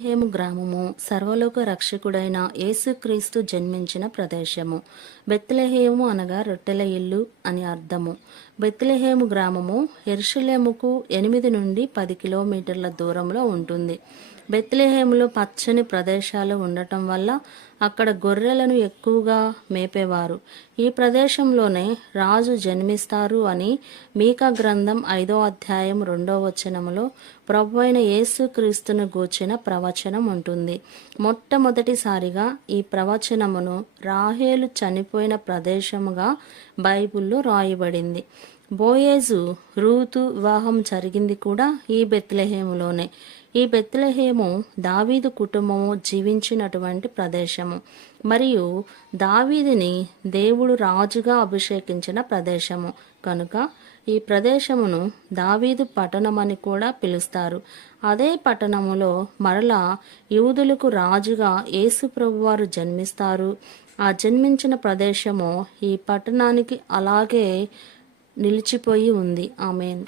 హేము గ్రామము సర్వలోక రక్షకుడైన యేసుక్రీస్తు జన్మించిన ప్రదేశము. బెత్లెహేము అనగా రొట్టెల ఇల్లు అని అర్థము. బెత్లెహేము గ్రామము ఎర్షలేముకు ఎనిమిది నుండి పది కిలోమీటర్ల దూరంలో ఉంటుంది. బెత్లెహేములో పచ్చని ప్రదేశాలు ఉండటం వల్ల అక్కడ గొర్రెలను ఎక్కువగా మేపేవారు. ఈ ప్రదేశంలోనే రాజు జన్మిస్తారు అని మీకా గ్రంథం ఐదో అధ్యాయం రెండో వచనములో ప్రభు అయిన యేసుక్రీస్తును గూర్చిన ప్రవచనం ఉంటుంది. మొట్టమొదటిసారిగా ఈ ప్రవచనమును రాహేలు చనిపోయిన ప్రదేశముగా బైబిల్లో రాయబడింది. బోయేజు రూతు వివాహం జరిగింది కూడా ఈ బెత్లెహేములోనే. ఈ బెత్లెహేము దావీదు కుటుంబము జీవించినటువంటి ప్రదేశము. మరియు దావీదిని దేవుడు రాజుగా అభిషేకించిన ప్రదేశము. కనుక ఈ ప్రదేశమును దావీదు పట్టణమని కూడా పిలుస్తారు. అదే పట్టణములో మరలా యూదులకు రాజుగా యేసుప్రభు వారు జన్మిస్తారు. ఆ జన్మించిన ప్రదేశము ఈ పట్టణానికి అలాగే నిలిచిపోయి ఉంది. ఆమెన్.